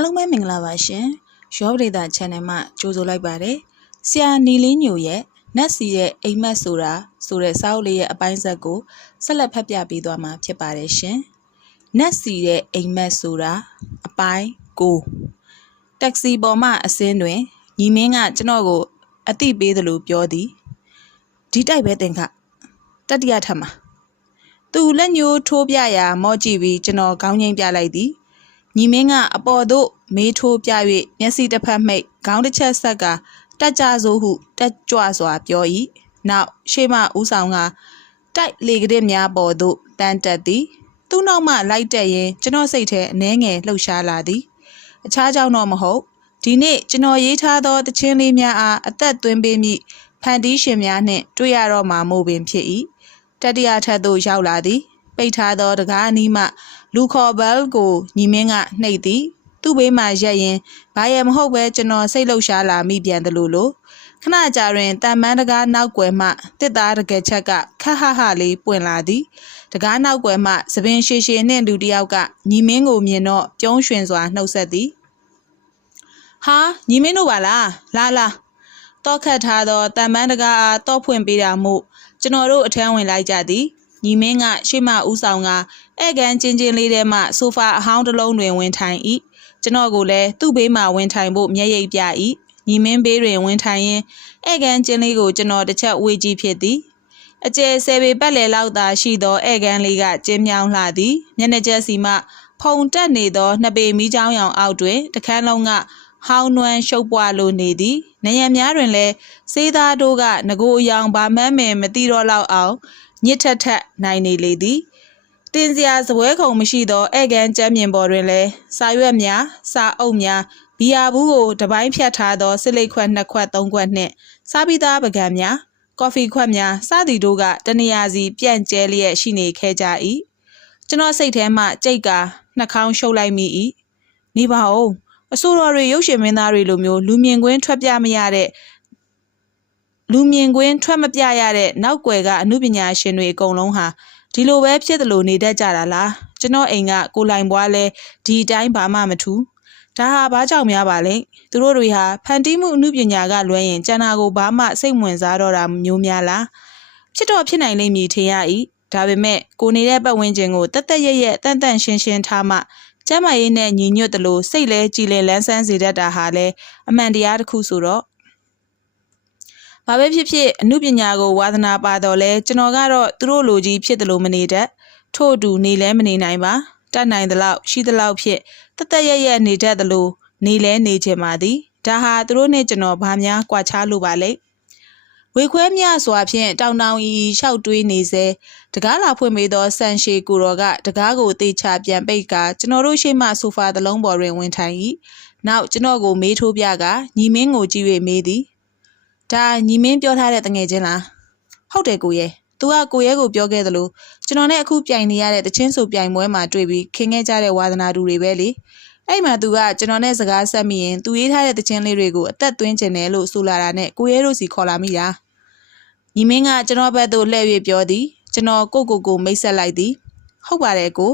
အားလုံးပဲမင်္ဂလာပါရှင်ရောပဒေတာ channel မှာကြိုဆိုလိုက်ပါတယ်ဆရာနီလင်းညိုရဲ့နတ်စီရဲ့အိမ်မက်ဆိုတာဆိုတဲ့စာအုပ်လေးရဲ့အပိုင်းဆက်ကိုဆက်လက်ဖတ်ပြပေးသွားမှာဖြစ်ပါတယ်ရှင်နတ်စီရဲ့အိမ်မက်ဆိုတာအပိုင်းကိုတက္ကစီပေါ်မှအစင်းတွင်ညီမင်းကကျွန်တော်ကို အတိပေးသလိုပြောသည်ဒီတိုက်ပဲတင်ခတတိယထပ်မှာသူလက်ညှိုးထိုးပြရာမော့ကြည့်ပြီးကျွန်တော်ခေါင်းငိမ့်ပြလိုက်သည် ညီမင်းကအပေါ်သို့မေးထိုးပြ၍မျက်စိတစ်ဖက်မှိတ်ခေါင်းတစ်ချက်ဆက်ကတက်ကြစို့ဟုတက်ကြွစွာပြော၏နောက်ရှေ့မှဦးဆောင်ကတိုက်လေကတဲ့များပေါ်သို့တန်းတက်သည်သူ့နောက်မှလိုက်တက်ရင်ကျွန်တော်စိတ်ထဲအနှဲငယ်လှုပ်ရှားလာသည်အခြားကြောင့်တော့မဟုတ်ဒီနေ့ကျွန်တော်ရေးထားသောတခြင်းလေးများအားအသက်သွင်းပေးမိဖန်တီးရှင်များနှင့်တွေ့ရတော့မှာမို့ပင်ဖြစ်၏တတိယထပ်သို့ရောက်လာသည် ပိတ်ထားသောတကားအနီးမှလူခေါ်ဘဲလ်ကိုညီမင်းကနှိပ်သည်သူ့ဘေးမှာရက်ရင်ဘာရဲ့မဟုတ်ပဲကျွန်တော်စိတ်လှုပ်ရှားလာမိပြန်တယ်လို့လို့ခဏကြာတွင်တန်မန်းတကားနောက်ွယ်မှတစ်သားတကယ်ချက်ကခဟဟလေးပွင့်လာသည်တကားနောက်ွယ်မှသပင်ရှည်ရှည်နှင့်လူတစ်ယောက်ကညီမင်းကိုမြင်တော့ပြုံးရွှင်စွာနှုတ်ဆက်သည်ဟာညီမင်းတို့ပါလားလာလာတောခတ်ထားသောတန်မန်းတကားအားတောဖွင့်ပေးတာမို့ကျွန်တော်တို့အထမ်းဝင်လိုက်ကြသည် ညီမင်းကရှေ့မှဦးဆောင်ကဧကန်ချင်းချင်းလေးထဲမှဆိုဖာအဟောင်းတစ်လုံးတွင်ဝင်ထိုင်၏ကျွန်တော်ကိုလည်းသူ့ဘေးမှာဝင်ထိုင်ဖို့မျက်ရည်ပြ၏ညီမင်းဘေးတွင်ဝင်ထိုင်ရင်းဧကန်ချင်းလေးကိုကျွန်တော်တစ်ချက်ဝေကြည့်ဖြစ်သည်အကျယ်ဆယ်ပေပတ်လည်လောက်သာရှိသောဧကန်လေးကကျင်းမြောင်းလှသည်မျက်နှာကျက်စီမှဖုံတက်နေသောနှစ်ပေမီးချောင်းရောင်အောက်တွင်တခန်းလုံးကဟောင်းနွမ်းရှုပ်ပွားလိုနေသည်နယံများတွင်လည်းစေးသားတို့ကငကိုအယောင်ဘာမှန်းမင်မသိတော့လောက်အောင် ညစ်ထက်ထက်နိုင်နေလေသည်တင်စရာစပွဲခုံမရှိသောဧကန်ကျမ်းမြင်ပေါ်တွင်လည်းစာရွက်များစာအုပ်များဘီယာဘူးကိုတပိုင်းဖြတ်ထားသောစစ်လိတ်ခွက်နှစ်ခွက်သုံးခွက်နှင့်စားပြီးသားပကံများကော်ဖီခွက်များစသည်တို့ကတနေရာစီပြန့်ကျဲလျက်ရှိနေခဲ့ကြ၏ကျွန်တော်စိတ်ထဲမှကြိတ်ကာနှာခေါင်းရှုပ်လိုက်မိ၏နေပါဦးအဆိုတော်တွေရုပ်ရှင်မင်းသားတွေလိုမျိုးလူမြင်ကွင်းထွက်ပြမရတဲ့ လူမြင်ကွင်းထွက်မပြရတဲ့နောက်ွယ်ကအမှုပညာရှင်တွေအကုန်လုံးဟာဒီလိုပဲဖြစ်တယ်လို့နေတတ်ကြတာလားကျွန်တော်အိမ်ကကိုလိုင်ဘွားလဲဒီအတိုင်းဘာမှမထူးဒါဟာဘာကြောင့်များပါလဲသူတို့တွေဟာဖန်တီးမှုအမှုပညာကလွဲရင်ကျန်တာကိုဘာမှစိတ်ဝင်စားတော့တာမျိုးများလားဖြစ်တော့ဖြစ်နိုင်လိမ့်မည်ထင်ရ၏ဒါပေမဲ့ကိုနေတဲ့ပတ်ဝန်းကျင်ကိုတက်တက်ရက်ရက်တန့်တန့်ရှင်းရှင်းထားမှကျမ်းမာရေးနဲ့ညီညွတ်တယ်လို့စိတ်လဲကြည်လင်လန်းဆန်းစေတတ်တာဟာလဲအမှန်တရားတစ်ခုဆိုတော့ ဘာပဲဖြစ်ဖြစ်အမှုပညာကိုဝါသနာပါတော့လဲကျွန်တော်ကတော့သူတို့လိုကြီးဖြစ်တယ်လို့မနေတတ်ထို့အတူနေလဲမနေနိုင်ပါတတ်နိုင်သလောက်ရှိသလောက်ဖြစ်တသက်ရရနေတတ်သလိုနေလဲနေချင်ပါသည်ဒါဟာသူတို့နဲ့ကျွန်တော်ဘာများကြွာချလို့ပါလဲဝေခွဲမြစွာဖြင့်တောင်တောင်ဤလျှောက်တွေးနေစေတကားလာဖွင့်ပေးသောဆန်ရှေကိုတော်ကတကားကိုတေချပြန်ပိတ်ကကျွန်တော်တို့ရှိမှဆိုဖာတစ်လုံးပေါ်တွင်ဝင်ထိုင်၏နောက်ကျွန်တော်ကိုမေးထိုးပြကညီမင်းကိုကြည့်၍မေးသည် ဒါညီမင်းပြောထားတဲ့တငယ်ချင်းလားဟုတ်တယ်ကိုရဲ့သူကကိုရဲကိုပြောခဲ့သလိုကျွန်တော်နဲ့အခုပြိုင်နေရတဲ့တချင်းဆိုပြိုင်ပွဲမှာတွေ့ပြီးခင်ခဲ့ကြတဲ့ဝါသနာတူတွေပဲလေအဲ့မှာသူကကျွန်တော်နဲ့စကားဆက်မိရင်သူရေးထားတဲ့တချင်းလေးတွေကိုအသက်သွင်းကျင်တယ်လို့ဆိုလာတာနဲ့ကိုရဲတို့စီခေါ်လာမိတာညီမင်းကကျွန်တော်ဘက်သို့လှည့်၍ပြောသည်ကျွန်တော်ကိုကိုကိုမိတ်ဆက်လိုက်သည်ဟုတ်ပါတယ်ကို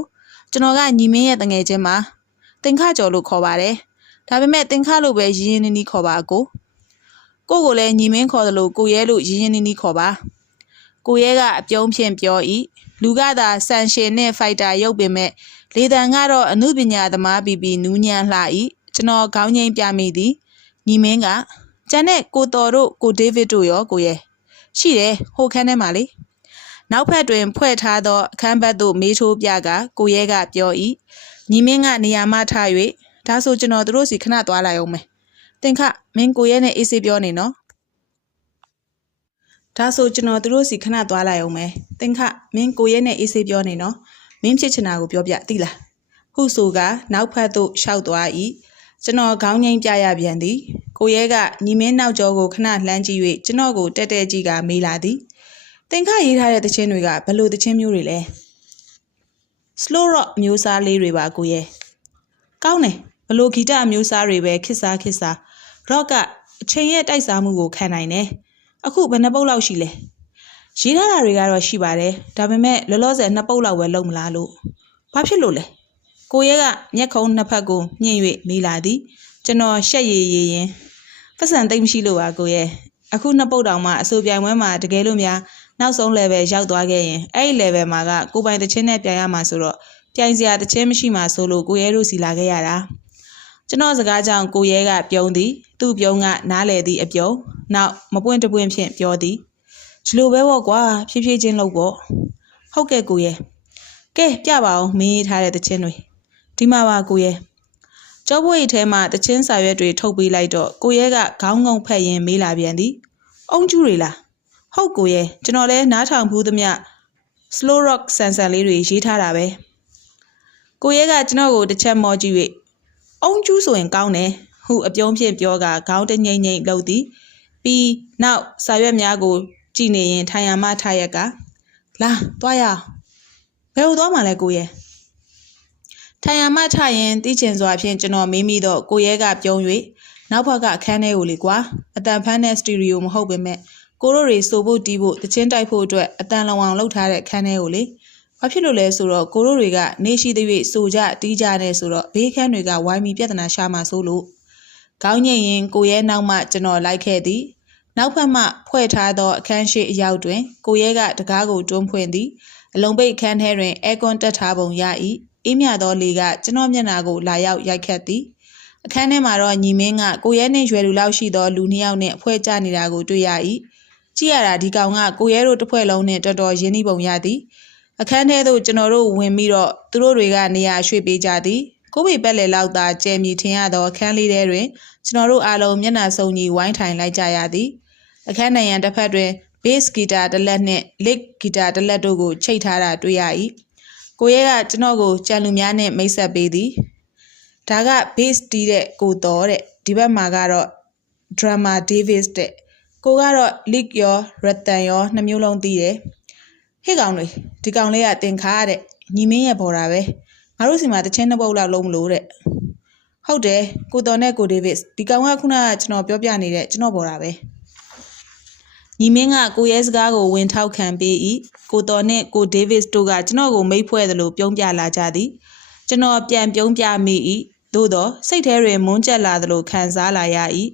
ကျွန်တော်ကညီမင်းရဲ့တငယ်ချင်းပါတင်ခကျော်လို့ခေါ်ပါတယ်ဒါပေမဲ့တင်ခလို့ပဲရင်းရင်းနှီးနှီးခေါ်ပါကို ကိုကိုလည်းညီမင်းခေါ်တယ်လို့ကိုရဲလို့ရင်းရင်းနှီးနှီးခေါ်ပါကိုရဲကအပြုံးဖြင့်ပြော၏လူကသာဆန်ရှင်နဲ့ဖိုက်တာရုပ်ပင်မဲ့လေတံကတော့အမှုပညာသမားပြီးပြီးနူးညံ့လှ၏ကျွန်တော်ခေါင်းငိမ့်ပြမိသည်ညီမင်းကကျန်တဲ့ကိုတော်တို့ကိုဒေးဗစ်တို့ရောကိုရဲရှိတယ်ဟိုခန်းထဲမှာလေနောက်ဖက်တွင် ဖွဲ့ထားသောအခန်းဘက်သို့မေးထိုးပြကကိုရဲကပြော၏ညီမင်းကနေရာမှထား၍ဒါဆိုကျွန်တော်တို့စီခဏသွားလိုက်အောင်မယ် တင်ခမင်းကိုရဲနဲ့အေးဆေးပြောနေနော်ဒါဆိုကျွန်တော်တို့စီခဏသွားလိုက်အောင်မယ်သင်္ခမင်းကိုရဲနဲ့အေးဆေးပြောနေနော်မင်းဖြစ်ချင်တာကိုပြောပြသိလားဟုဆိုကနောက်ဖက်သို့ရှောက်သွား၏ကျွန်တော်ခေါင်းငိမ့်ပြရပြန်သည်ကိုရဲကညီမင်းနောက်ကျောကိုခဏလှမ်းကြည့်၍ကျွန်တော်ကိုတက်တက်ကြီးကမေးလာသည်သင်္ခရေးထားတဲ့တခြင်းတွေကဘလို့တခြင်းမျိုးတွေလဲ slow rock မျိုးစားလေးတွေပါကိုရဲကောင်းတယ်ဘလို့ဂီတမျိုးစားတွေပဲခစ်စားခစ်စား rock ကအချိန်ရဲ့တိုက်စားမှုကိုခံနိုင်တယ်အခုဘယ်နှပုတ်လောက်ရှိလဲရေးထားတာတွေကတော့ရှိပါတယ်ဒါပေမဲ့လောလောဆယ်နှစ်ပုတ်လောက်ပဲလုံမလားလို့ဘာဖြစ်လို့လဲကိုရဲကမျက်ခုံးနှစ်ဖက်ကိုမြင့်၍မေးလာသည်ကျွန်တော်ရှက်ရည်ရည်ရင်ပတ်စံသိမ့်မရှိလို့ပါကိုရဲအခုနှစ်ပုတ်တောင်မှအစိုးပြိုင်ပွဲမှာတကယ်လို့များနောက်ဆုံး level ရောက်သွားခဲ့ရင်အဲ့ဒီ level မှာကကိုပိုင်တချင်းနဲ့ပြိုင်ရမှာဆိုတော့ပြိုင်စရာတချင်းမရှိမှဆိုလို့ကိုရဲတို့စီလာခဲ့ရတာ ကျွန်တော်စကားကြောင့်ကိုရဲကပြုံးသည်သူ့ပြုံးကနားလေသည်အပြုံးနောက်မပွင့်တပွင့်ဖြင့်ပြောသည်ဒီလိုပဲပေါ့ကွာဖြည်းဖြည်းချင်းလုပ်ပေါ့ဟုတ်ကဲ့ကိုရဲကဲပြပါအောင်မင်းရေးထားတဲ့တချင်းတွေဒီမှာပါကိုရဲကျောပွေထဲမှာတချင်းစာရွက်တွေထုတ်ပေးလိုက်တော့ကိုရဲကခေါင်းငုံဖက်ရင်မေးလာပြန်သည်အုံကျူးတွေလားဟုတ်ကိုရဲကျွန်တော်လဲနားထောင်ဘူးသမျှ slow rock ဆန်ဆန်လေးတွေရေးထားတာပဲကိုရဲကကျွန်တော်ကိုတစ်ချက်မော်ကြည့်၍ အုံကျူးဆိုရင်ကောင်းတယ်ဟုအပြုံးဖြင့်ပြောကခေါင်းတငိမ့်ငိမ့်လှုပ်သည်ပြီးနောက်စာရွက်များကို ကြည့်နေရင်ထိုင်ရမထားရက်ကလာသွားရအောင်ဘယ်လိုသွားမှလဲကိုရဲထိုင်ရမထရင်တီးချင်စွာဖြင့်ကျွန်တော်မေးမိတော့ကိုရဲကပြုံး၍နောက်ဘက်ကအခန်းထဲကိုလေကွာအတန်ဖန်းတဲ့စတူဒီယိုမဟုတ်ပေမဲ့ကိုရိုတွေစိုးဖို့တီးဖို့တချင်းတိုက်ဖို့အတွက်အတန်လောင်အောင်လုပ်ထားတဲ့အခန်းထဲကိုလေ ဘာဖြစ်လို့လဲဆိုတော့ကိုရိုတွေကနေရှိသေး၍စိုးကြတီးကြနေဆိုတော့ဘေးခန်းတွေကဝိုင်းမီပြဿနာရှာမှဆိုလို့ခေါင်းငိမ့်ရင်ကိုရဲနောက်မှကျွန်တော်လိုက်ခဲ့သည်နောက်ဖက်မှဖွဲ့ထားသောအခန်းရှိအရောက်တွင် ကိုရဲကတကားကိုတွန်းဖွင့်သည်အလုံးပိတ်အခန်းထဲတွင်အဲကွန်တက်ထားပုံရ၏အေးမြသောလေကကျွန်တော်မျက်နှာကိုလာရောက်ရိုက်ခတ်သည်အခန်းထဲမှာတော့ညီမင်းကကိုရဲနှင့်ရွယ်လူလောက်ရှိသောလူနှစ်ယောက်နှင့်အဖွဲကျနေတာကိုတွေ့ရ၏ကြည့်ရတာဒီကောင်ကကိုရဲတို့တစ်ဖွဲ့လုံးနဲ့တော်တော်ရင်းနှီးပုံရသည် အခန်းထဲသို့ကျွန်တော်တို့ဝင်ပြီးတော့သူတို့တွေကနေရာရွှေ့ပေးကြသည်ကိုပေပက်လေလောက်သာကျဲမြည်ထင်ရသောအခန်းလေးထဲတွင်ကျွန်တော်တို့အားလုံးမျက်နှာစုံညီဝိုင်းထိုင်လိုက်ကြရသည်အခန်းနိုင်ရန်တစ်ဖက်တွင် bass guitar တစ်လက်နှင့် lead guitar တစ်လက်တို့ကိုချိတ်ထားတာတွေ့ရ၏ကိုရဲကကျွန်တော်ကိုကြံလူများနဲ့မိတ်ဆက်ပေးသည်ဒါက bass တီးတဲ့ကိုတော်တဲ့ဒီဘက်မှာကတော့ drummer davis တဲ့ကိုကတော့ lead ရော rhythm ရောနှမျိုးလုံးတီးတယ် ဟေ့ကောင်တွေဒီကောင်လေးကတင်ခါရတဲ့ညီမင်းရဲ့ပေါ်တာပဲငါတို့စီမှာတစ်ချင်းနှစ်ပုတ်လောက်လုံးမလို့တဲ့ဟုတ်တယ်ကိုတော်နဲ့ကိုဒေးဗစ်ဒီကောင်ကခုနကကျွန်တော်ပြောပြနေတဲ့ကျွန်တော်ပေါ်တာပဲညီမင်းကကိုရဲစကားကိုဝင်ထောက်ခံပေး၏ကိုတော်နဲ့ကိုဒေးဗစ်တို့ကကျွန်တော်ကိုမိတ်ဖွဲ့သလိုပြုံးပြလာကြသည်ကျွန်တော်ပြန်ပြုံးပြမိ၏သို့တော့စိတ်ထဲတွင်မွန်းကျက်လာသလိုခံစားလာရ၏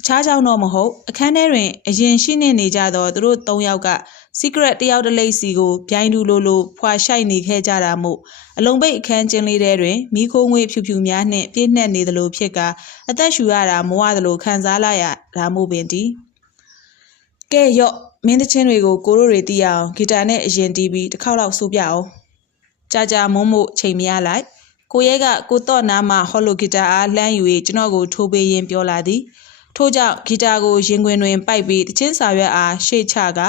အခြားကြောင့်တော့မဟုတ်အခန်းထဲတွင်အရင်ရှိနေနေကြသောသူတို့၃ယောက်က secret တယောက်တစ်လိပ်စီကိုဗျိုင်းတူလိုလိုဖွာရှိုက်နေခဲ့ကြတာမို့အလုံးပိတ်အခန်းကျင်းလေးထဲတွင်မိခိုးငွေဖြူဖြူများနှင့်ပြည့်နှက်နေသလိုဖြစ်ကအသက်ရှူရတာမဝသလိုခံစားလာရတာမို့ပင်တည်းကဲရော့မင်းတချင်းတွေကိုကိုရိုတွေတီးအောင်ဂီတာနဲ့အရင်တီးပြီးတစ်ခေါက်လောက်ဆိုပြအောင်ကြာကြာမုံမို့ချိန်မရလိုက်ကိုရဲကကိုတော့နားမှာဟော်လိုဂီတာအားလှမ်းယူ၍ကျွန်တော်ကိုထိုးပေးရင်းပြောလာသည်ထို့ကြောင့်ဂီတာကိုရင်ခွင်တွင်ပိုက်ပြီးတချင်းစာရွက်အားရှေ့ချက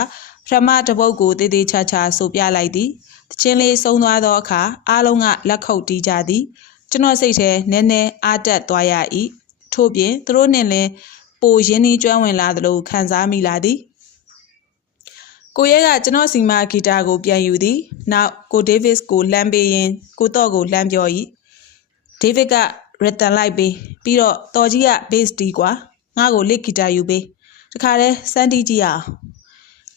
ပထမတစ်ပုတ်ကိုတေးသေးချာချာဆိုပြလိုက်သည်တချင်းလေးဆုံးသွားသောအခါအားလုံးကလက်ခုပ်တီးကြသည်ကျွန်တော်စိတ်ထဲနည်းနည်းအားတက်သွားရ၏ထို့ပြင်သူတို့နှင့်လည်းပိုရင်းနှီးကျွမ်းဝင်လာသလိုခံစားမိလာသည်ကိုရဲကကျွန်တော်စီမာဂီတာကိုပြန်ယူသည်နောက်ကိုဒေးဗစ်ကိုလှမ်းပေးရင်းကိုတော့ကိုလှမ်းပြော၏ဒေးဗစ်ကရတန်လိုက်ပေးပြီးတော့တော်ကြီးကဘေ့စ်တီကွာငါ့ကိုလစ်ဂီတာယူပေးတခါတည်းစမ်းတီးကြည့်အောင်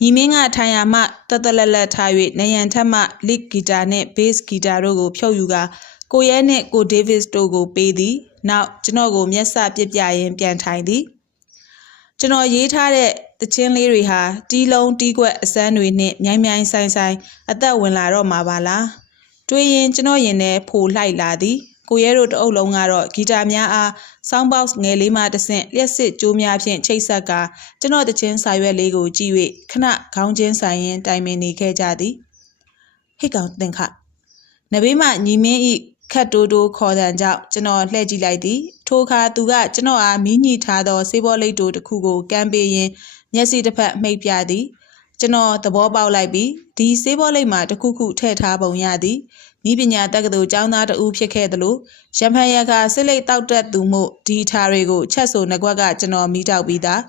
ညီမင်းကထိုင်ရမှတတလက်လက်ထား၍နယံထက်မှလစ်ဂီတာနဲ့ဘေ့စ်ဂီတာတို့ကို ဖြုတ်ယူကကိုရဲနှင့်ကိုဒေးဗစ်တို့ကိုပေးသည်နောက်ကျွန်တော်ကိုမျက်စပစ်ပြရင်ပြန်ထိုင်သည်ကျွန်တော်ရေးထားတဲ့တချင်းလေးတွေဟာတီးလုံးတီးကွက်အစမ်းတွေနဲ့မြိုင်မြိုင်ဆိုင်ဆိုင်အသက်ဝင်လာတော့မှာပါလားတွေးရင်ကျွန်တော်ရင်ထဲဖိုလှိုက်လာသည် ကိုရဲတို့တအုပ်လုံးကတော့ဂီတာများအားဆောင်းဘောက်ငယ်လေးမှတဆင့်လျှက်စစ်ကြိုးများဖြင့်ချိတ်ဆက်ကကျွန်တော်တချင်းစာရွက်လေးကိုကြည့်၍ခဏခေါင်းချင်းဆိုင်ရင်တိုင်ပင်နေခဲ့ကြသည်ဟိတ်ကောင်တင်ခနဘေးမှညီမင်းဤခတ်တိုးတိုးခေါ်တံကြောင့်ကျွန်တော်လှည့်ကြည့်လိုက်သည်ထိုအခါသူကကျွန်တော်အားမီးညှိထားသောဆေးဘောလိတ်တိုတစ်ခုကိုကမ်းပေးရင်းမျက်စိတစ်ဖက်မှိတ်ပြသည် ကျွန်တော်သဘောပေါက်လိုက်ပြီးဒီဆေးဘောလိတ်မှာတစ်ခုခုထည့်ထားပုံရသည်ဤပညာတက္ကသိုလ်ကျောင်းသားတဦးဖြစ်ခဲ့သလိုရမန်ရကစစ်လိတ်တောက်တက်သူမို့ဒီထားတွေကိုချက်ဆိုနှကွက်ကကျွန်တော်မိတောက်ပြီးသား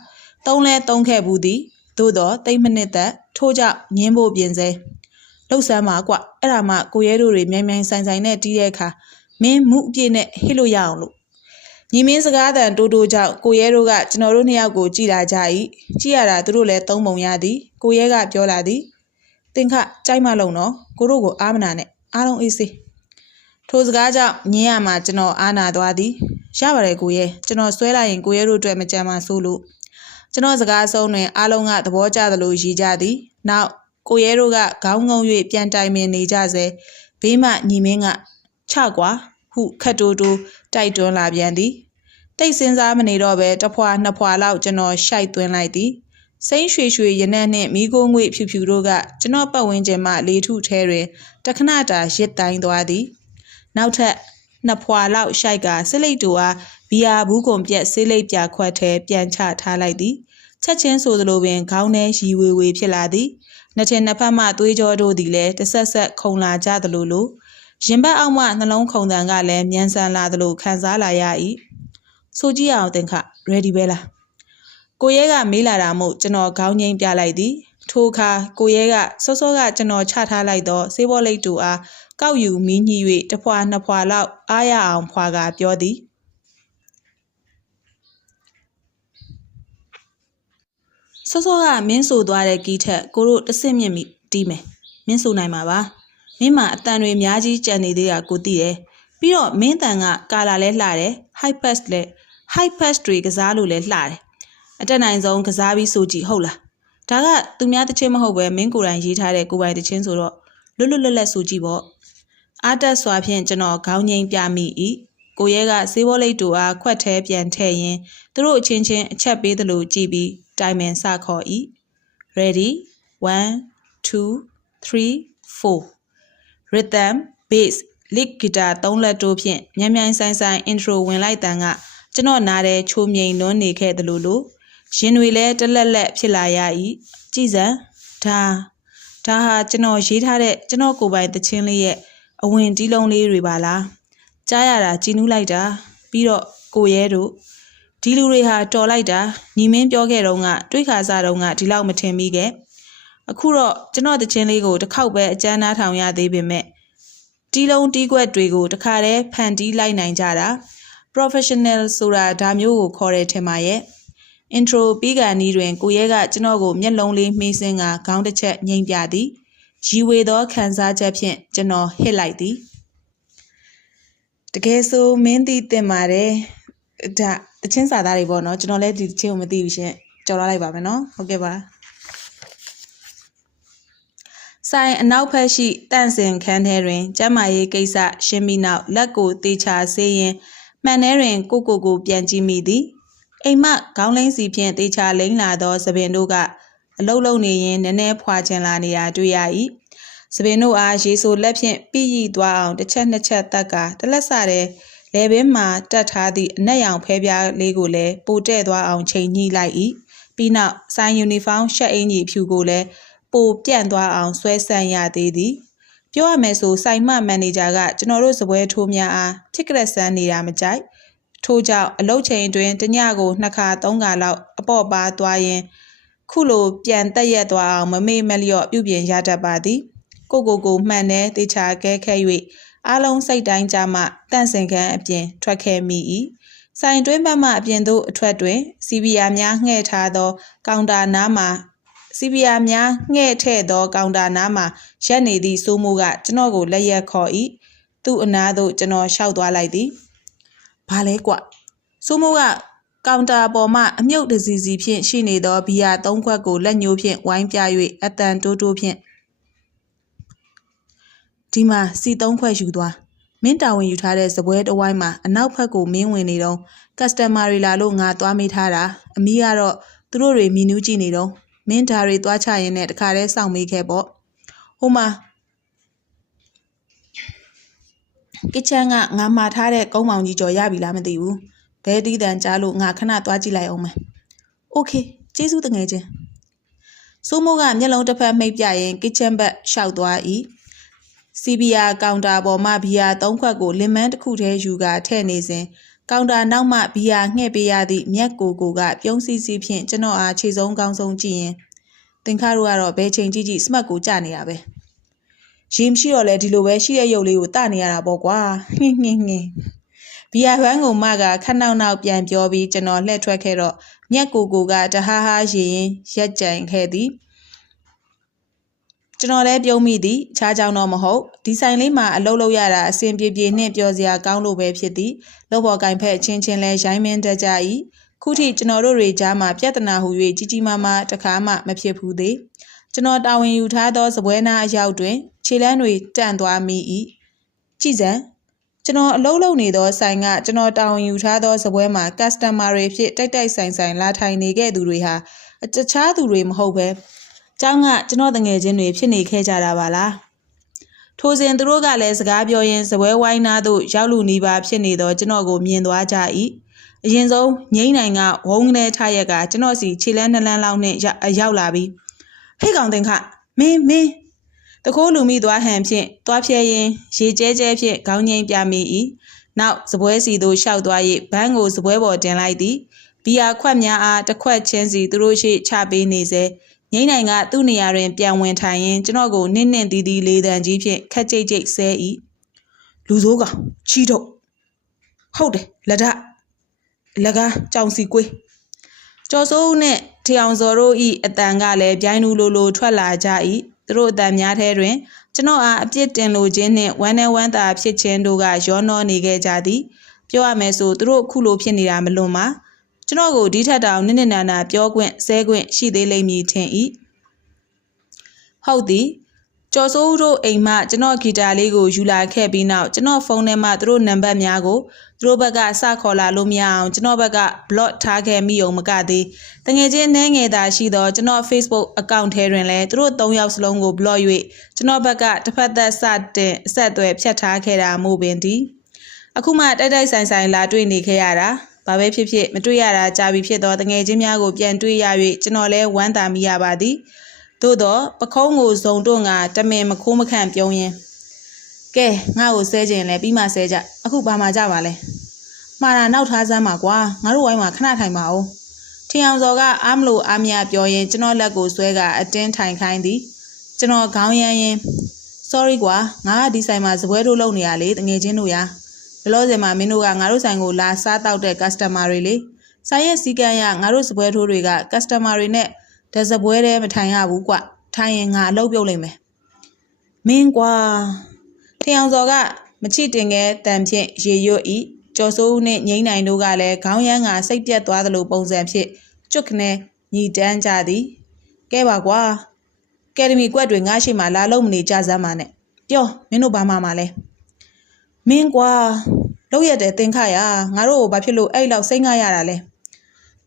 သုံးလဲသုံးခဲ့ဘူးသည်သို့တော့တိတ်မနစ်သက်ထို့ကြောင့်ညင်းဖို့ပြင်စေလှုပ်ဆမ်းပါကွအဲ့ဒါမှကိုရဲတို့တွေမြိုင်မြိုင်ဆိုင်ဆိုင်နဲ့တီးတဲ့အခါမင်းမှုအပြည့်နဲ့ဟစ်လို့ရအောင်လို့ ညီမင်းစကားတန်တိုးတိုးကြောင့်ကိုရဲတို့ကကျွန်တော်တို့နှစ်ယောက်ကိုကြည်လာကြ၏ကြည်ရတာသူတို့လည်းသုံးပုံရသည်ကိုရဲကပြောလာသည်သင်ခကြိုက်မလုံးနော်ကိုတို့ကိုအားမနာနဲ့အားလုံးအေးစေးထိုစကားကြောင့်ညင်းရမှာကျွန်တော်အာနာသွားသည်ရပါတယ်ကိုရဲကျွန်တော်ဆွဲလိုက်ရင်ကိုရဲတို့အတွက်မကြမ်းပါဆိုလို့ကျွန်တော်စကားဆုံးတွင်အားလုံးကသဘောကျသလိုရည်ကြသည်နောက်ကိုရဲတို့ကခေါင်းငုံ၍ပြန်တိုင်ပင်နေကြစေဘေးမှညီမင်းကချကွာ ဟုခတ်တိုးတိုးတိုက်တွန်းလာပြန်သည်တိတ်စင်းစားမနေတော့ပဲတစ်ဖွာနှစ်ဖွာလောက်ကျွန်တော်ရှိုက်သွင်းလိုက်သည်စိမ့်ရွှေရွှေရနက်နှင့်မိခိုးငွေဖြူဖြူတို့ကကျွန်တော်ပတ်ဝန်းကျင်မှလေထုထဲတွင်တခဏတာရစ်တိုင်းသွားသည်နောက်ထပ်နှစ်ဖွာလောက်ရှိုက်ကစစ်လိတ်တူအားဘီယာဘူးကွန်ပြက်ဆေးလိတ်ပြခွက်ထဲပြန်ချထားလိုက်သည်ချက်ချင်းဆိုသလိုပင်ခေါင်းထဲရီဝေဝေဖြစ်လာသည်နှစ်ထင်နှစ်ဖက်မှသွေးကြောတို့သည်လည်းတစ်ဆက်ဆက်ခုန်လာကြသလိုလို ရင်ဘတ်အောက်မှနှလုံးခုန်တန်ကလည်းမြန်ဆန်လာသလိုခံစားလာရ၏ဆိုကြည့်အောင်သင်ခ ready ပဲလားကိုရဲကမေးလာတာမို့ကျွန်တော်ခေါင်းငိမ့်ပြလိုက်သည်ထိုအခါကိုရဲကစောစောကကျွန်တော်ချထားလိုက်သောဆေးဘောလိတ်တူအားကောက်ယူမီးညှိ၍တစ်ဖွာနှစ်ဖွာလောက်အားရအောင်ဖွာကပြောသည်စောစောကမင်းဆိုသွားတဲ့ကီးထက်ကိုတို့တစ်ဆင့်မြင့်မိတီးမယ်မင်းဆိုနိုင်မှာပါမ င်းမှာအတန်တွေအများကြီးကြံနေသေးတာကိုသိတယ်ပြီးတော့မင်းတန်ကကာလာလဲလှတယ် high pass လဲ high pass တွေကစားလို့လဲလှတယ်အတက်နိုင်ဆုံးကစားပြီးဆိုကြည့်ဟုတ်လားဒါကသူများတစ်ချင်းမဟုတ်ပဲမင်းကိုယ်တိုင်ရေးထားတဲ့ကိုယ်ပိုင်တစ်ချင်းဆိုတော့လွတ်လွတ်လပ်လပ်ဆိုကြည့်ပေါ့အားတက်စွာဖြင့်ကျွန်တော်ခေါင်းငိမ့်ပြမိ၏ကိုရဲကဈေးဘောလိတ်တူအားခွက်ထဲပြန်ထည့်ရင်းသူတို့အချင်းချင်းအချက်ပေးသလိုကြည့်ပြီးတိုင်ပင်စခေါ်၏ ready 1 2 3 4 rhythm bass lead guitar သုံးလက်တို့ဖြင့်မြန်မြန်ဆိုင်ဆိုင် intro ဝင်လိုက်တန်ကကျွန်တော်နားတဲ့ချိုးမြိန်လွန်းနေခဲ့သလိုလိုရင်တွေလည်းတလက်လက်ဖြစ်လာရ၏ကြည်စံဒါဒါဟာကျွန်တော်ရေးထားတဲ့ကျွန်တော်ကိုယ်ပိုင်သချင်းလေးရဲ့အဝင်တီးလုံးလေးတွေပါလားကြားရတာကြည်နူးလိုက်တာ ပြီးတော့ကိုရဲတို့ဒီလူတွေဟာတော်လိုက်တာညီမင်းပြောခဲ့တော့ကတွေးခါစားတော့ကဒီလောက်မထင်မိခဲ့ အခုတော့ကျွန်တော်တချင်းလေးကိုတစ်ခေါက်ပဲအကျန်းသားထောင်ရသေးပေမဲ့တီးလုံးတီးခွက်တွေကိုတခါတည်းဖန်တီးလိုက်နိုင်ကြတာ professional ဆိုတာဒါမျိုးကိုခေါ်တယ်ထင်ပါရဲ့ intro ပြီးကန်ဤတွင်ကိုရဲကကျွန်တော်ကိုမျက်လုံးလေးမှီးစင်းကခေါင်းတစ်ချက်ငိမ့်ပြသည်ရီဝေသောခံစားချက်ဖြင့်ကျွန်တော်ဟစ်လိုက်သည်တကယ်ဆိုမင်းသိတင်ပါတယ်ဒါတချင်းစာသားတွေပေါ့နော်ကျွန်တော်လည်းဒီတချင်းကိုမသိဘူးရှင်ကြော်လာလိုက်ပါမယ်နော်ဟုတ်ကဲ့ပါ ဆိုင်အနောက်ဖက်ရှိတန့်စင်ခန်းထဲတွင်ကျမရေးကိစ္စရှင်းပြီးနောက်လက်ကိုတေချာဆေးရင်မှန်ထဲတွင်ကိုကိုကိုပြန်ကြည့်မိသည်အိမ်မခေါင်းလိမ့်စီဖြင့်တေချာလိမ့်လာသောသပင်တို့ကအလုတ်လုံနေရင်နည်းနည်းဖွာချင်လာနေတာတွေ့ရ၏စပင်တို့အားရေဆိုလက်ဖြင့်ပြီးရီသွားအောင်တစ်ချက်နှစ်ချက်တက်ကတလက်စတဲ့လေဘင်းမှာတက်ထားသည့်အနက်ရောင်ဖဲပြားလေးကိုလည်းပိုတဲ့သွားအောင်ချိန်ညှိလိုက်၏ပြီးနောက်ဆိုင်ယူနီဖောင်းရှက်အင်ကြီးဖြူကိုလည်း ပိုပြန့်သွားအောင်ဆွဲဆန့်ရသေးသည်ပြောရမယ်ဆိုဆိုင်မမန်နေဂျာကကျွန်တော်တို့စပွဲထိုးများအားဖြစ်ကရက်ဆန်းနေတာမကြိုက်ထို့ကြောင့်အလုတ်ချိန်တွင်တညကိုနှစ်ခါသုံးခါလောက်အပေါ့ပါသွားရင်ခုလိုပြန်တက်ရက်သွားအောင်မမေ့မလျော့ပြုပြင်ရတတ်ပါသည်ကိုကိုကိုမှန်တဲ့တေချာကဲခဲ၍အားလုံးစိတ်တိုင်းကြမှတန့်စင်ခန်းအပြင်ထွက်ခဲ့မိ၏ဆိုင်တွင်းဘက်မှအပြင်သို့အထွက်တွင်စီဗီယာများငှဲ့ထားသောကောင်တာနားမှ စီဗီယာများငှဲ့ထဲ့သောကောင်တာနားမှရက်နေသည့်စိုးမိုးကကျွန်တော်ကိုလက်ရက်ခေါ်၏သူ့အနားသို့ကျွန်တော်ရှောက်သွားလိုက်သည်ဘာလဲကွစိုးမိုးကကောင်တာပေါ်မှအမြုပ်တစီစီဖြင့်ရှိနေသောဘီယာသုံးခွက်ကိုလက်ညှိုးဖြင့်ဝိုင်းပြ၍အတန်တိုးတိုးဖြင့်ဒီမှာစီသုံးခွက်ယူသွားမင်းတာဝန်ယူထားတဲ့စပွဲတဝိုင်းမှာအနောက်ဘက်ကိုမင်းဝင်နေတော့ကစတမာတွေလာလို့ငါသွားမေးထားတာအမီးကတော့သူတို့တွေမီနူးကြည့်နေတော့ မင်းဒါတွေသွားချရင်နဲ့တခါတည်းစောင့်မေးခဲ့ပေါ့ဟိုမှာကစ်ချန်ကငါမှာထားတဲ့ကုန်းမောင်ကြီးကျော်ရပြီလားမသိဘူးဘဲတီးတန်ကြားလို့ငါခဏသွားကြည့်လိုက်အောင်မယ်โอเคကျေးဇူးတငယ်ချင်းစိုးမိုးကမျက်လုံးတစ်ဖက်မှိတ်ပြရင်ကစ်ချန်ဘက်ရှောက်သွား၏စီဘီယာကောင်တာပေါ်မှဘီယာ၃ခွက်ကိုလင်မန်းတစ်ခုတည်းယူကာထည့်နေစဉ် ကောင်တာနောက်မှဘီယာငှဲ့ပေးရသည့်မြက်ကိုကိုကပြုံးစီစီဖြင့်ကျွန်တော်အားခြေဆုံးကောင်းဆုံးကြည့်ရင်သင်္ခါတို့ကတော့ဘယ်ချိန်ကြည့်ကြည့်စမတ်ကိုကြနေတာပဲရေမရှိတော့လဲဒီလိုပဲရှိတဲ့ရုပ်လေးကိုတနေရတာပေါ့ကွာဟင်းဟင်းဟင်းဘီယာဘန်းကိုမကခက်နောက်နောက်ပြန်ပြောပြီးကျွန်တော်လှည့်ထွက်ခဲ့တော့မြက်ကိုကိုကတဟားဟားရင်ရင်ရက်ကြံခဲ့သည် ကျွန်တော်လည်းပြုံးမိသည်ခြားကြောင်တော့မဟုတ်ဒီဆိုင်လေးမှာအလုပ်လုပ်ရတာအဆင်ပြေပြေနှင့်ပြောစရာကောင်းလို့ပဲဖြစ်သည်လုပ်ဖို့ကင်ဖက်အချင်းချင်းလဲရိုင်းမင်းတတ်ကြ၏ခုထိကျွန်တော်တို့တွေကြားမှာပြဿနာဟူ၍ကြီးကြီးမားမားတစ်ခါမှမဖြစ်ဘူးသေးကျွန်တော်တာဝန်ယူထားသောစပွဲနာအရောက်တွင် ခြေလမ်းတွေတန့်သွားမိ၏ကြည်စံကျွန်တော်အလုပ်လုပ်နေသောဆိုင်ကကျွန်တော်တာဝန်ယူထားသောစပွဲမှာ customer တွေဖြစ်တိုက်တိုက်ဆိုင်ဆိုင်လာထိုင်နေခဲ့သူတွေဟာတခြားသူတွေမဟုတ်ပဲ ကျောင်းကကျွန်တော်တငယ်ချင်းတွေဖြစ်နေခဲ့ကြတာပါလားထိုစဉ်သူတို့ကလည်းစကားပြောရင်းစပွဲဝိုင်းနာသို့ရောက်လူနီးပါဖြစ်နေသောကျွန်တော်ကိုမြင်သွားကြ၏အရင်ဆုံးငိမ့်နိုင်ကဝုန်းကနေထားရက်ကကျွန်တော်စီခြေလန်းနှလန်းလောက်နဲ့ရောက်လာပြီးဟေ့ကောင်တင်ခမင်းမင်းတကိုးလူမိသွားဟန်ဖြင့်သွားဖြဲရင်ရေကျဲကျဲဖြင့်ခေါင်းငိမ့်ပြမိ၏နောက်စပွဲစီသို့ရှောက်သွား၍ဘန်းကိုစပွဲပေါ်တင်လိုက်သည်ဘီယာခွက်များအားတစ်ခွက်ချင်းစီသူတို့ရှိချပေးနေစေ ငိမ့်နိုင်ကသူ့နေရာတွင်ပြန်ဝင်ထိုင်ရင်ကျွန်တော်ကိုနင့်နင့်တီးတီးလေးတန်ကြီးဖြင့်ခက်ကြိတ်ကြိတ်ဆဲ၏လူစိုးကောင်ချီတော့ဟုတ်တယ်လက်ဒလကားကြောင်စီကွေးကျော်စိုးဦးနဲ့ထျောင်စော်တို့ဤအတန်ကလည်းပြိုင်းလူလိုလိုထွက်လာကြ၏သူတို့အတန်များထဲတွင်ကျွန်တော်အားအပြစ်တင်လိုခြင်းနှင့်ဝမ်းနဲ့ဝမ်းသာဖြစ်ခြင်းတို့ကရောနှောနေခဲ့ကြသည်ပြောရမယ်ဆိုသူတို့အခုလိုဖြစ်နေတာမလွန်ပါ ကျွန်တော်ကိုဒီထက်တောင်နစ်နစ်နာနာပြောခွင့်ဆဲခွင့်ရှိသေးလိမ့်မည်ထင်၏ဟုတ်သည်ကျော်စိုးဦးတို့အိမ်မှကျွန်တော်ဂီတာလေးကိုယူလာခဲ့ပြီးနောက်ကျွန်တော်ဖုန်းထဲမှာသူတို့နံပါတ်များကိုသူတို့ဘက်ကစခေါ်လာလို့မရအောင်ကျွန်တော်ဘက်က block ထားခဲ့မိုံမကသေးတငယ်ချင်းနှဲငယ်သာရှိသောကျွန်တော် Facebook account ထဲတွင်လည်းသူတို့၃ယောက်စလုံးကို block ၍ကျွန်တော်ဘက်ကတစ်ဖက်သက်စတင်အဆက်အသွယ်ဖြတ်ထားခဲ့တာမို့ပင်ဒီအခုမှတိုက်တိုက်ဆိုင်ဆိုင်လာတွေ့နေခဲ့ရတာ ဘာပဲဖြစ်ဖြစ်မတွေ့ရတာကြာပြီဖြစ်သောတငယ်ချင်းများကိုပြန်တွေ့ရ၍ကျွန်တော်လည်းဝမ်းသာမိရပါသည်သို့တော့ပခုံးကိုဇုံတွန့်ကတမင်မခိုးမခန့်ပြုံးရင်ကဲငါ့ကိုဆဲခြင်းလဲပြီးမှဆဲကြအခုဘာမှကြပါလဲမှားတာနောက်ထားစမ်းပါကွာငါတို့ဝိုင်းမှာခဏထိုင်ပါဦးထင်အောင်စော်ကအားမလို့အားမရပြောရင်ကျွန်တော်လက်ကိုဆွဲကအတင်းထိုင်ခိုင်းသည်ကျွန်တော်ခေါင်းရမ်းရင် sorry ကွာငါကဒီဆိုင်မှာစပွဲတို့လုပ်နေရလေတငယ်ချင်းတို့ရာ ဘလို့စင်မှာမင်းတို့ကငါတို့ဆိုင်ကိုလာစားတောက်တဲ့ customer တွေလေဆိုင်ရဲ့စီကံရငါတို့စပွဲထိုးတွေက customer တွေနဲ့တစပွဲတည်းမထိုင်ရဘူးကွထိုင်ရင်ငါအလုပ်ပြုတ်လိမ့်မယ်မင်းကွာထင်အောင်စော်ကမချစ်တင်ငယ်တန်ဖြင့်ရေရွတ်ဤကျော်စိုးဦးနှင့်ငိမ့်နိုင်တို့ကလည်းခေါင်းရမ်းကစိတ်ပြတ်သွားသလိုပုံစံဖြင့်ကျွတ်ခနဲညီတန်းကြသည်ကဲပါကွာကယ်ဒမီကွက်တွေငါရှိမှလာလို့မနေကြစမ်းပါနဲ့ပြောမင်းတို့ဘာမှမလဲ မင်းကွာလောက်ရတဲ့သင်္ခါရငါတို့ကိုဘာဖြစ်လို့အဲ့လောက်စိတ်ငါရတာလဲ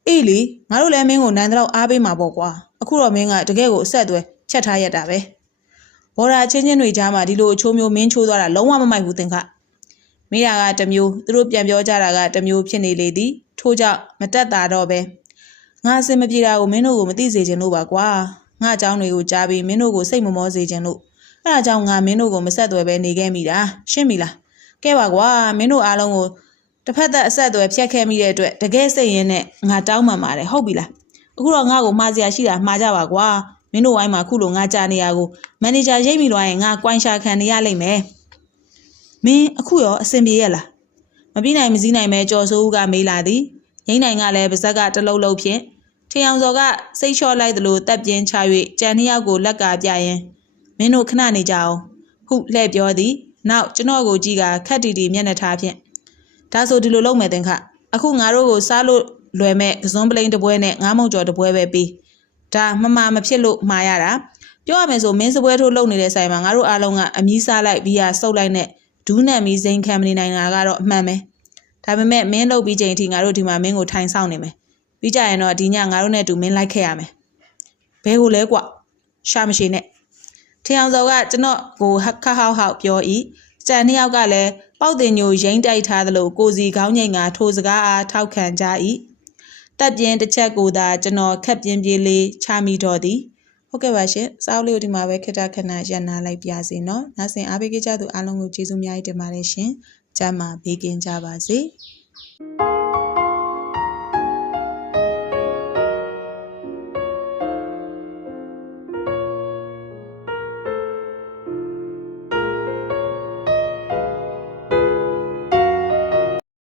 အေးလေငါတို့လည်းမင်းကိုနိုင်တော့အားပေးမှာပေါ့ကွာအခုတော့မင်းကတကယ်ကိုအဆက်အသွယ်ချက်ထားရတာပဲဘော်ရာချင်းချင်းတွေကြားမှာဒီလိုအချိုးမျိုးမင်းချိုးသွားတာလုံးဝမမိုက်ဘူးသင်္ခမိတာကတမျိုးသူတို့ပြန်ပြောကြတာကတမျိုးဖြစ်နေလေသည်ထို့ကြောင့်မတက်တာတော့ပဲငါအစင်မပြေတာကိုမင်းတို့ကိုမသိစေချင်လို့ပါကွာငါအကြောင်းတွေကိုကြားပြီးမင်းတို့ကိုစိတ်မမောစေချင်လို့အဲဒါကြောင့်ငါမင်းတို့ကိုမဆက်သွယ်ပဲနေခဲ့မိတာရှင်းပြီလား ကဲပါကွာမင်းတို့အားလုံးကိုတစ်ဖက်သက်အဆက်အသွယ်ဖြတ်ခဲ့မိတဲ့အတွက်တကယ်စိတ်ရင်းနဲ့ငါတောင်းပန်ပါတယ်ဟုတ်ပြီလားအခုတော့ငါ့ကိုမှားစရာရှိတာမှားကြပါကွာမင်းတို့ဝိုင်းမှာခုလိုငါကြာနေရကိုမန်နေဂျာရိတ်မိသွားရင်ငါကွိုင်းရှာခံနေရလိမ့်မယ်မင်းအခုရောအဆင်ပြေရလားမပြီးနိုင်မစည်းနိုင်မဲကြော်စိုးဦးကမေးလာသည်ငိမ့်နိုင်ကလည်းပါဇက်ကတလုံးလုံးဖြင့်ထင်အောင်စော်ကစိတ်လျှော့လိုက်သလိုတက်ပြင်းချ၍ကြံနှစ်ယောက်ကိုလက်ကပြရင်မင်းတို့ခဏနေကြအောင်ဟုလှည့်ပြောသည် နောက်ကျွန်တော်ကိုကြည့်ကခက်တီတီမျက်နှာထားဖြင့်ဒါဆိုဒီလိုလုပ်မယ်တင်ခအခုငါတို့ကိုစားလို့လွယ်မဲ့ကစွန်းပလိန်တပွဲနဲ့ငါးမုံကျော်တပွဲပဲပြီးဒါမမမဖြစ်လို့မှားရတာပြောရမယ်ဆိုမင်းစပွဲထိုးလုပ်နေတဲ့ဆိုင်မှာငါတို့အားလုံးကအမီးစားလိုက်ပြီးရစုပ်လိုက်နဲ့ဒူးနဲ့မီးစိမ်းခံမနေနိုင်တာကတော့အမှန်ပဲဒါပေမဲ့မင်းလုပ်ပြီးချိန်အထိငါတို့ဒီမှာမင်းကိုထိုင်ဆောင်နေမယ်ပြီးကြရင်တော့ဒီညငါတို့နဲ့တူမင်းလိုက်ခဲ့ရမယ်ဘဲကိုလဲကွရှာမရှိနဲ့ ထင်အောင်စောကကျွန်တော်ကိုဟခဟောက်ဟောက်ပြောဤကြံနှစ်ယောက်ကလည်းပေါက်တင်ညိုရိမ့်တိုက်ထားသလိုကိုစီခေါင်းငိန်ကထိုစကားအားထောက်ခံကြ၏တက်ပြင်းတစ်ချက်ကိုသာကျွန်တော်ခက်ပြင်းပြေးလေးချမိတော့သည်ဟုတ်ကဲ့ပါရှင်စောက်လေးကိုဒီမှာပဲခေတ္တခဏရန်နာလိုက်ပါစေနော်နောက်ဆင်အားပေးကြသူအားလုံးကိုကျေးဇူးများကြီးတင်ပါတယ်ရှင်ကျမ်းမာဘေးကင်းကြပါစေ